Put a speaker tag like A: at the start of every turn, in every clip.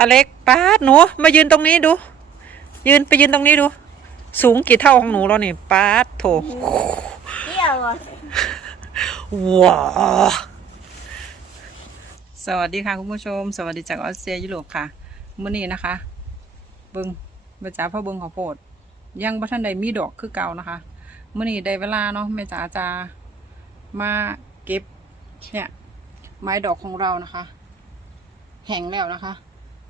A: อเล็กป้าดหนูมายืนตรงนี้ดู ยืนไปยืนตรงนี้ดู สูงกี่เท่าของหนูแล้วนี่ป้าดโถ
B: เที่ยวอะ
A: ว้าวสวัสดีค่ะคุณผู้ชม สวัสดีจากออสเตรียยุโรปค่ะมื้อนี้นะคะเบิงแม่จ๋าพ่อเบิงขอโพดยังบ่ทันใดมีดอกคือเก่านะคะมื้อนี้ได้เวลาเนาะแม่จ๋าจะมาเก็บเนี่ยไม้ดอกของเรานะคะ แห้งแล้วนะคะ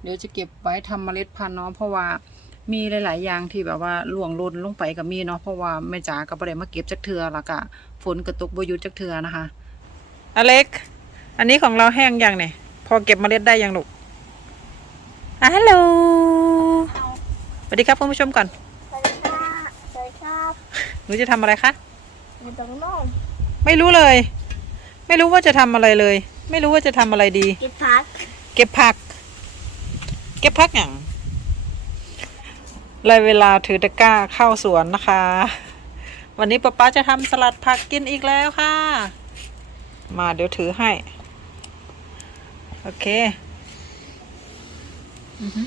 A: เดี๋ยวจะเก็บไว้ทำเมล็ดพันธุ์เนาะเพราะว่ามีหลาย ๆ อย่างที่แบบว่าล่วงหล่นลงไปกับมีเนาะเพราะว่าแม่จ๋าก็บ่ได้มาเก็บจักเทือแล้วก็ฝนก็ตกบ่หยุดจักเทือนะคะ อเล็ก อันนี้ของเราแห้งยังเนี่ยพอเก็บเมล็ดได้ยังลูกอะฮัลโหลสวัสดีครับคุณผู้ชมก่อน
B: สวัสดีค่ะสวัสดีครับ
A: หนูจะทำอะไรคะ
B: อยู่ตรงโน้น
A: ไม่รู้เลย ไม่รู้ว่าจะทำอะไรเลย ไม่รู้ว่าจะทำอะไรดี
B: กินพัก
A: เก็บผัก เก็บผักอย่างเลยเวลาถือตะกร้าเข้าสวนนะคะ วันนี้ป๊าป๊าจะทำสลัดผักกินอีกแล้วค่ะ มาเดี๋ยวถือให้ โอเคอือฮึ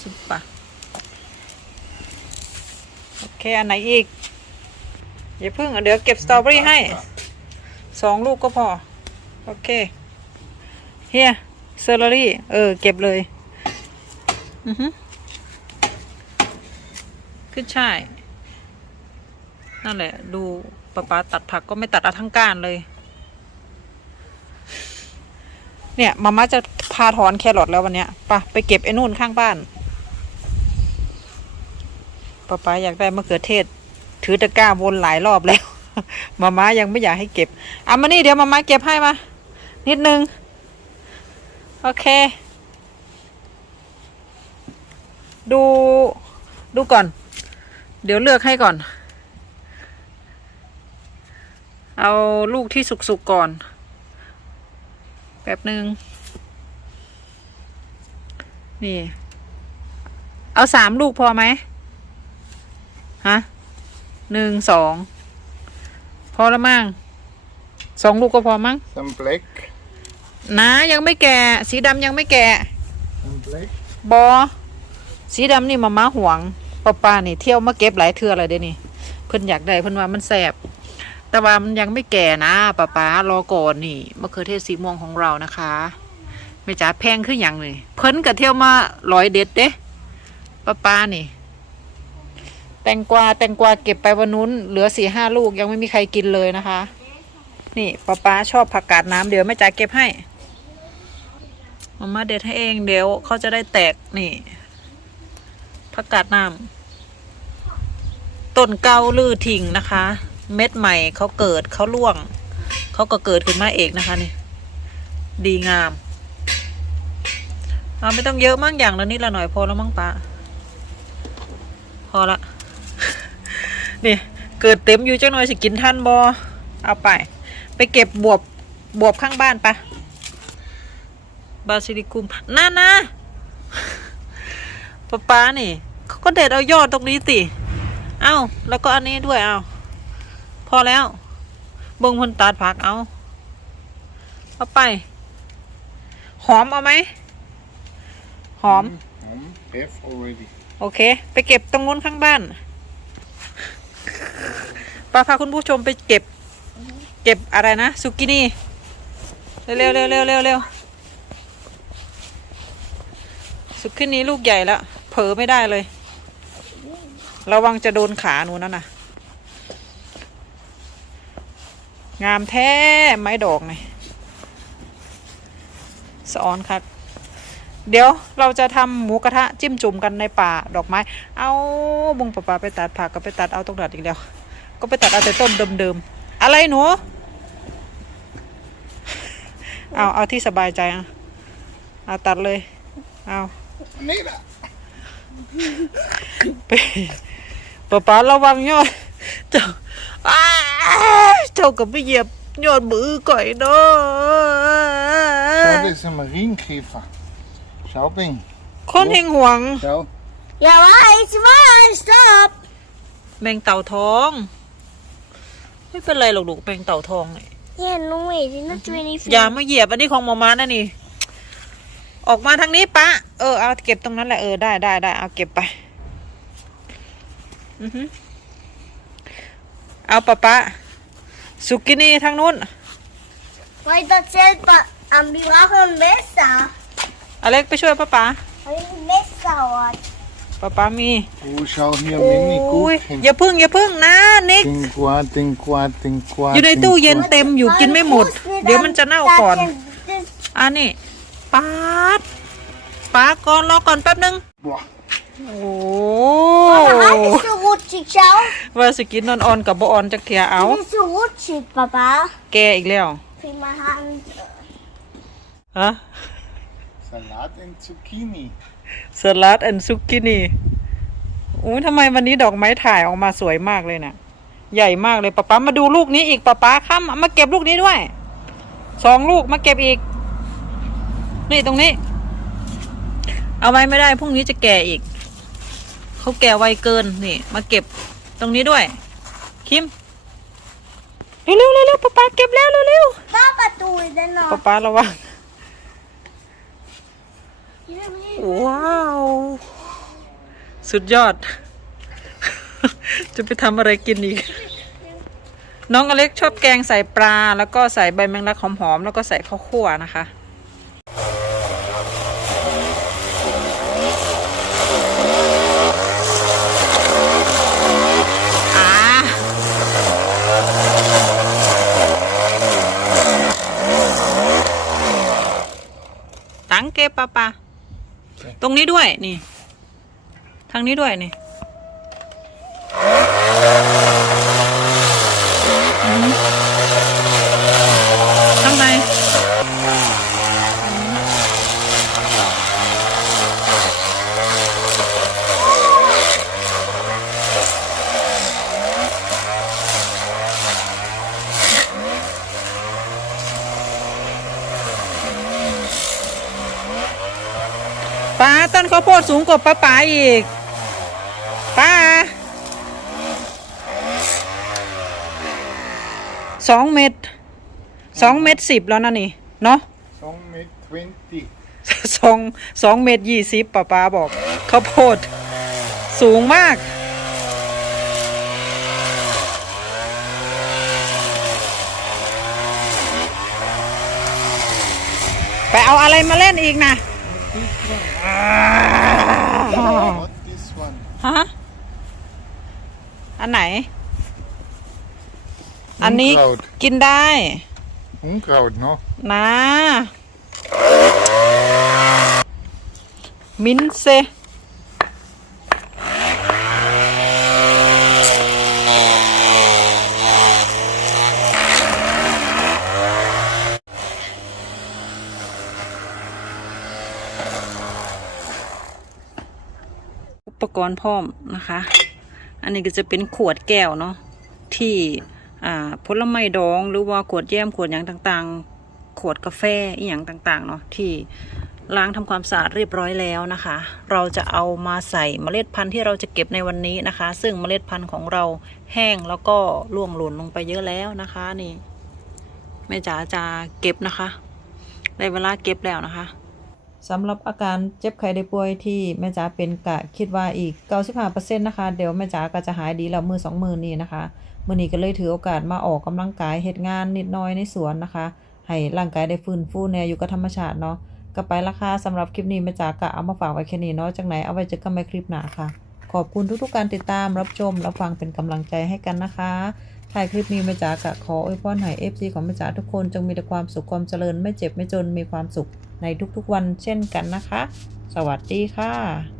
A: สุปะโอเค อันไหนอีก อย่าเพิ่งเดี๋ยวเก็บสตรอเบอรี่ให้ สองลูกก็พอ โอเค เฮีย เซอร์รี่ เออ เก็บเลย อือฮึขึ้นช่ายนั่นแหละ ดูป้าป๊าตัดผักก็ไม่ตัดเอาทั้งก้านเลย เนี่ยมาม่าจะพาถอนแครอทแล้ววันเนี้ยปะไปเก็บไอ้นู่นข้างบ้านป้าป๊าอยากได้มะเขือเทศ ถือตะกร้าวนหลายรอบแล้วมาม่ายังไม่อยากให้เก็บเอามานี่เดี๋ยวมาม่าเก็บให้มานิดนึง โอเค ดูดูก่อน เดี๋ยวเลือกให้ก่อน เอาลูกที่สุกๆก่อนแป๊บหนึ่งนี่ เอาสามลูกพอไหมฮะหนึ่งสอง พอแล้วมั้งสองลูกก็พอมั้ง
C: Een blik.
A: นะยังไม่แก่ สีดำยังไม่แก่
C: Een blik.
A: บอสีดำนี่มาม่าหวงป้าป้านี่เที่ยวมาเก็บหลายเทื่อเลยเด้นี่เพิ่นอยากได้เพิ่นว่ามันแสบแต่ว่ามันยังไม่แก่นะป้าป้ารอก่อนนี่มะเขือเทศสีม่วงของเรานะคะไม่จ๋าแพงขึ้นอหย่างเลยเพิ่นก็เที่ยวมาร้อยเด็ดเด้ป้าป้านี่ แตงกวาแตงกวาเก็บไปวันนู้นเหลือสี่ห้าลูกยังไม่มีใครกินเลยนะคะ นี่ป้าป้าชอบผักกาดน้ำเดี๋ยวแม่จ๋าเก็บให้ มาม่าเด็ดให้เองเดี๋ยวเขาจะได้แตกนี่ผักกาดน้ำต้นเกาลือทิ้งนะคะ เม็ดใหม่เขาเกิดเขาล่วง เขาก็เกิดขึ้นมาเองนะคะนี่ ดีงามเอาไม่ต้องเยอะมากอย่างและนิดละหน่อยพอแล้วมั้งป้าพอละนี่เกิดเต็มอยู่จังหน่อยสิกินท่านบอเอาไป ไปเก็บบวบบวบข้างบ้านปะ บาซิลิกุมน่านะป๊าป๊านี่เขาก็เด็ดเอายอดตรงนี้สิเอาแล้วก็อันนี้ด้วยเอาพอแล้วเบิ่งคนตัดผักเอาเอาไป หอมเอาไหม หอม
C: Om. Have already.
A: โอเค ไปเก็บตรงนู้นข้างบ้านป้าพาคุณผู้ชมไปเก็บ เก็บอะไรนะซุกินี่ เร็วเร็วเร็วเร็วเร็ว เร็วซุกินี่ลูกใหญ่แล้ว เผลอไม่ได้เลย ระวังจะโดนขาหนูนั่นน่ะงามแท้ไม้ดอกไงสะออนครับเดี๋ยวเราจะทำหมูกระทะจิ้มจุ่มกันในป่าดอกไม้ เอาบุงป่าป่าไปตัดผักก็ไปตัดเอาตรงดัดอีกแล้ว ก็ไปตัดเอาแต่ต้นเดิมๆ อะไรหนู เอาเอาที่สบายใจอะเอาตัดเลย เอา
C: Nee, dat.
A: ไปป่าป่าระวังยอดเจ้าอ้าเจ้ากับไปเหยียบยอดมือก่อยเนาะ
C: Zo, dit is een mariengever. Shopping.
A: คนเฮงหวง
C: Zo.
B: อย่าว่าไอ้สว่า stop
A: แมงเต่าทอง ไม่เป็นไรหรอกลูกแมงเต่าทองเนี่ย
B: Yeah, no way, it's not 24.
A: อย่ามาเหยียบอันนี้ของหมอมานะนี่ ออกมาทางนี้ปะเออเอาเก็บตรงนั้นแหละเออได้ได้ได้เอาเก็บไปอือฮึเอาปะปะสุกินี่ทางนู้น
B: Weil das selber am wir brauchen Messer.
A: อเล็กไปช่วยป้าป๋า
B: Weil ein Messer hat.
A: ป้าป๋ามี
C: Oh, schau hier
A: โอ้
C: mini
A: ย
C: gut hin.
A: อย่าพึ่งอย่าพึ่งนะนิก
C: Ding quad, ding quad, ding quad.
A: อยู่ใน
C: ding
A: ตู้เย็น
C: quad.
A: เต็มอยู่กินไม่หมด เดี๋ยวมันจะเน่าก่อน อันนี้ ปาดปาก่อนรอก่อนแป๊บนึง
C: Boah.
A: โอ้
B: Papa, alles so rutschig, schau.
A: ว่าสกินนอนออนกับบออนจักเทียเอา
B: Das ist so rutschig, Papa.
A: แกอีกแล้ว
B: Für meine Hand.
A: ฮะ
C: Salat in Zucchini.
A: สลัดแอนซุกินี่โอ้ยทำไมวันนี้ดอกไม้ถ่ายออกมาสวยมากเลยนะ่ะ ใหญ่มากเลยป๊าป๊ามาดูลูกนี้อีกป๊าป๊าข้ามมาเก็บลูกนี้ด้วย สองลูกมาเก็บอีก นี่ตรงนี้ เอาไว้ไม่ได้พรุ่งนี้จะแก่อีก เขาแก่ไวเกินนี่ มาเก็บตรงนี้ด้วย คิมเร็วเร็วเร็วเร็วป๊าป๊าเก็บแล้วเร็วเร็ว
B: Papa, du ist denn
A: ป๊า
B: noch.
A: ป๊าระวังว้าว สุดยอด จะไปทำอะไรกินอีก น้องอเล็กชอบแกงใส่ปลา แล้วก็ใส่ใบแมงลักหอมๆแล้วก็ใส่ข้าวคั่วนะคะ อ่า ตังเก็บ ปะปะตรงนี้ด้วยนี่ ทางนี้ด้วยนี่ ป้าต้นข้าวโพดสูงกว่าป้าป๋าอีกป้าสองเม็ดสองเม็ดสิบแล้วนะนี่ เนาะ
C: Song mit 20.
A: สองสองเมตรยี่สิบป้าป้าบอกข้าวโพด สูงมากไปเอาอะไรมาเล่นอีกนะ
C: What this one?
A: ฮะ อันไหน อันนี้
C: Unkraut.
A: กินได้
C: Unkraut, no?
A: นะ มินเซ กรณ์พร้อมนะคะ อันนี้ก็จะเป็นขวดแก้วเนาะที่ผลไม้ดองหรือว่าขวดแย้มขวดอย่างต่างๆ ขวดกาแฟอีหยังต่างๆเนาะที่ล้างทำความสะอาดเรียบร้อยแล้วนะคะ เราจะเอามาใส่เมล็ดพันธุ์ที่เราจะเก็บในวันนี้นะคะ ซึ่งเมล็ดพันธุ์ของเราแห้งแล้วก็ร่วงหล่นลงไปเยอะแล้วนะคะนี่แม่จ๋าจะเก็บนะคะ ได้เวลาเก็บแล้วนะคะ สำหรับอาการเจ็บไข้ได้ป่วยที่แม่จ๋าเป็นกะคิดว่าอีก 95%นะคะ เดี๋ยวแม่จ๋าก็จะหายดีแล้วมือสองมือนี้นะคะ มือนี้ก็เลยถือโอกาสมาออกกำลังกายเหตุงานนิดน้อยในสวนนะคะ ให้ร่างกายได้ฟื้นฟูแนวอยู่กับธรรมชาติเนาะก็ไปราคาสำหรับคลิปนี้แม่จ๋าก็เอามาฝากไว้แค่นี้เนาะจากไหนเอาไว้เจอกันใหม่คลิปหน้าค่ะ ขอบคุณทุกๆการติดตามรับชมรับฟังเป็นกำลังใจให้กันนะคะ ถ่ายคลิปนี้แม่จ๋ากะขออวยพรให้เอฟซีของแม่จ๋าทุกคนจงมีแต่ความสุขความเจริญไม่เจ็บไม่จนมีความสุขในทุกๆวันเช่นกันนะคะ สวัสดีค่ะ